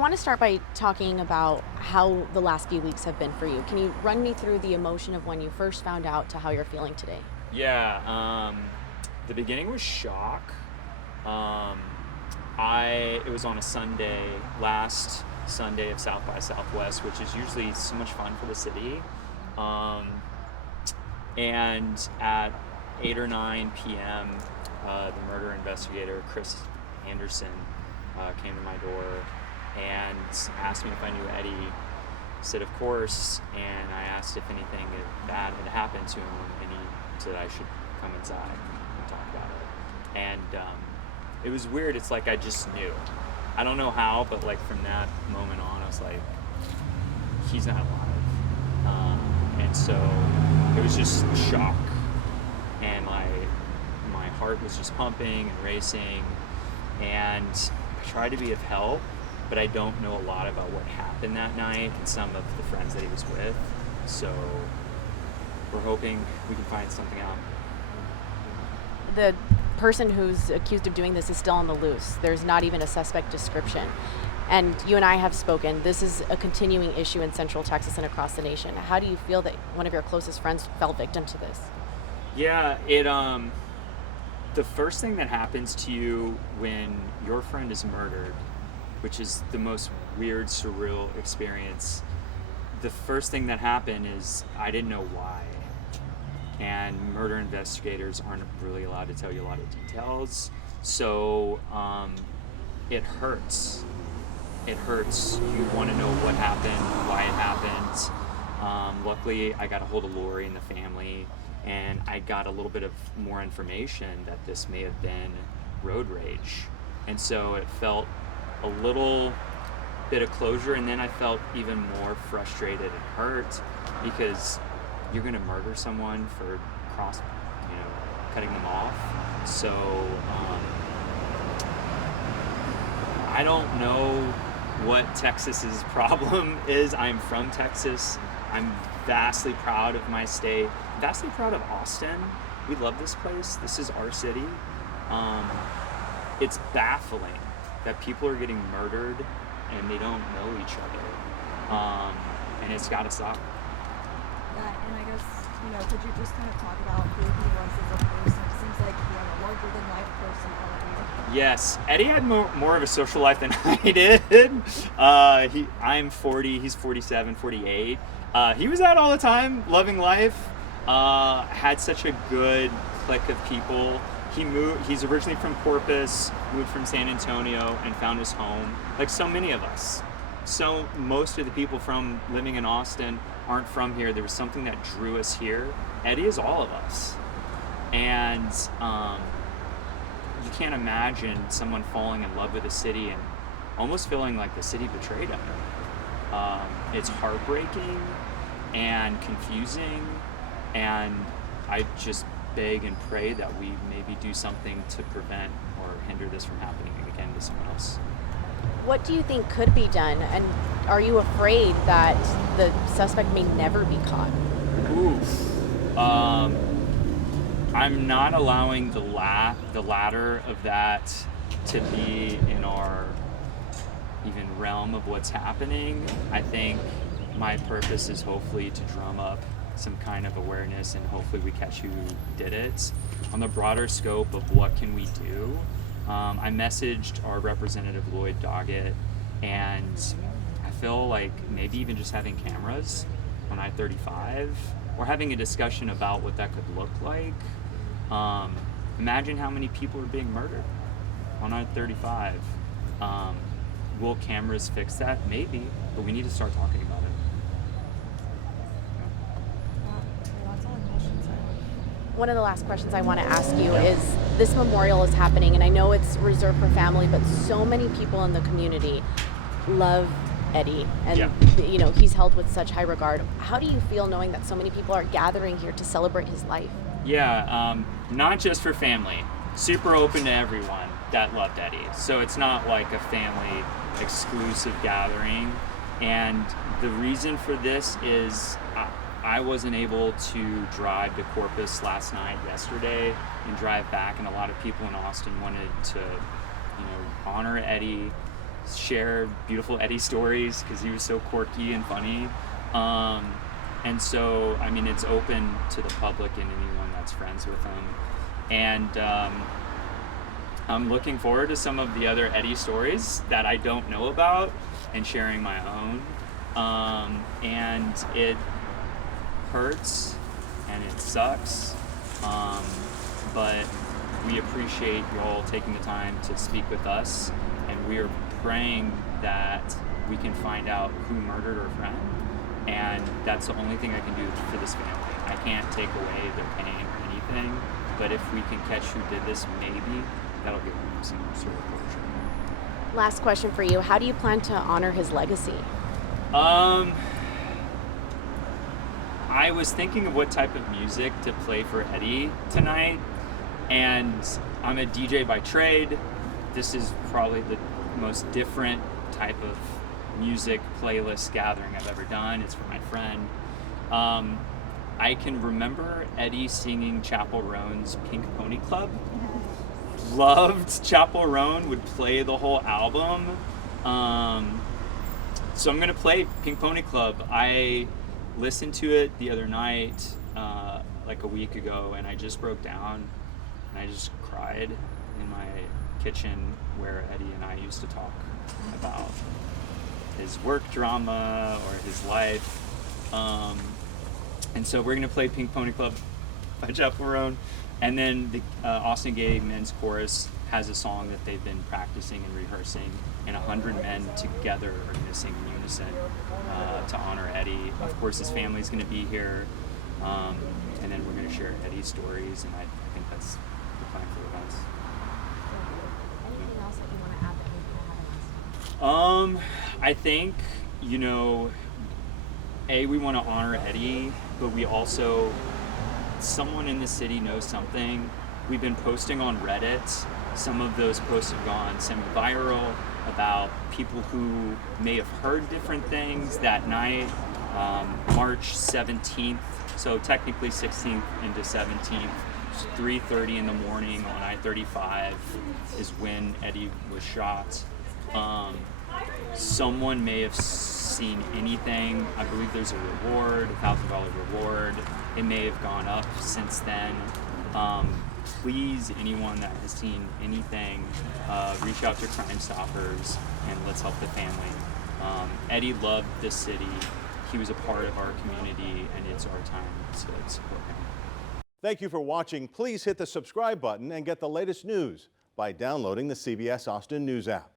want to start by talking about how the last few weeks have been for you. Can you run me through the emotion of when you first found out to how you're feeling today? Yeah, the beginning was shock. It was on a Sunday, last Sunday of South by Southwest, which is usually so much fun for the city. And at 8 or 9 p.m., the murder investigator, Chris Anderson, came to my door and asked me if I knew Eddie. I said, of course, and I asked if anything bad had happened to him, and he said I should come inside and talk about it. And it was weird. It's like I just knew. I don't know how, but like from that moment on, I was like, he's not alive. And so it was just shock, and my heart was just pumping and racing, and I tried to be of help, but I don't know a lot about what happened that night and some of the friends that he was with. So we're hoping we can find something out. The person who's accused of doing this is still on the loose. There's not even a suspect description. And you and I have spoken. This is a continuing issue in Central Texas and across the nation. How do you feel that one of your closest friends fell victim to this? Yeah, the first thing that happens to you when your friend is murdered, which is the most weird, surreal experience, the first thing that happened is I didn't know why. And murder investigators aren't really allowed to tell you a lot of details. So it hurts. It hurts. You want to know what happened, why it happened. Luckily, I got a hold of Lori and the family, and I got a little bit of more information that this may have been road rage. And so it felt a little bit of closure, and then I felt even more frustrated and hurt because you're going to murder someone for cutting them off. So I don't know what Texas's problem is. I'm from Texas. I'm vastly proud of my state, vastly proud of Austin. We love this place. This is our city. It's baffling that people are getting murdered and they don't know each other. And it's got to stop. That, and I guess, could you just kind of talk about who he was as a person? It seems like he had a larger-than-life personality. Yes, Eddie had more of a social life than I did. I'm 40, he's 47, 48. He was out all the time, loving life. Had such a good clique of people. He's originally from Corpus, moved from San Antonio, and found his home, like so many of us. So most of the people from living in Austin aren't from here. There was something that drew us here. Eddie is all of us. And you can't imagine someone falling in love with a city and almost feeling like the city betrayed him. It's heartbreaking and confusing, and I just beg and pray that we maybe do something to prevent or hinder this from happening again to someone else. What do you think could be done, and are you afraid that the suspect may never be caught? Oof. I'm not allowing the ladder of that to be in our even realm of what's happening. I think my purpose is hopefully to drum up some kind of awareness, and hopefully we catch who did it. On the broader scope of what can we do, I messaged our representative Lloyd Doggett, and I feel like maybe even just having cameras on I-35 or having a discussion about what that could look like. Imagine how many people are being murdered on I-35. Will cameras fix that? Maybe, but we need to start talking about it. One of the last questions I want to ask you is, this memorial is happening, and I know it's reserved for family, but so many people in the community love Eddie, and he's held with such high regard. How do you feel knowing that so many people are gathering here to celebrate his life? Yeah, not just for family. Super open to everyone that loved Eddie. So it's not like a family exclusive gathering. And the reason for this is I wasn't able to drive to Corpus yesterday, and drive back, and a lot of people in Austin wanted to, honor Eddie, share beautiful Eddie stories because he was so quirky and funny. And so, I mean, it's open to the public and anyone that's friends with him. And I'm looking forward to some of the other Eddie stories that I don't know about and sharing my own. And it hurts and it sucks, but we appreciate y'all taking the time to speak with us, and we are praying that we can find out who murdered our friend, and that's the only thing I can do for this family. I can't take away their pain or anything, but if we can catch who did this, maybe that'll give them some sort of closure. Last question for you. How do you plan to honor his legacy? I was thinking of what type of music to play for Eddie tonight, and I'm a DJ by trade. This is probably the most different type of music playlist gathering I've ever done. It's for my friend. I can remember Eddie singing Chapel Roan's Pink Pony Club. Loved Chapel Roan, would play the whole album. So I'm gonna play Pink Pony Club. I listened to it the other night, like a week ago, and I just broke down and I just cried in my kitchen where Eddie and I used to talk about his work drama or his life. And so we're gonna play Pink Pony Club by Chapel Roan, and then the Austin Gay Men's Chorus has a song that they've been practicing and rehearsing, and 100 men together are gonna sing in unison to honor Eddie. Of course, his family's gonna be here, and then we're gonna share Eddie's stories, and I think that's the plan for events. Anything else that you want to add that we haven't asked? I think, you know, we want to honor Eddie, but we also, someone in the city knows something. We've been posting on Reddit. Some of those posts have gone semi-viral about people who may have heard different things that night, March 17th, so technically 16th into 17th, 3:30 in the morning on I-35 is when Eddie was shot. Someone may have seen anything. I believe there's a reward, $1,000 reward. It may have gone up since then. Please, anyone that has seen anything, reach out to Crime Stoppers and let's help the family. Eddie loved this city. He was a part of our community, and it's our time to support him. Thank you for watching. Please hit the subscribe button and get the latest news by downloading the CBS Austin News app.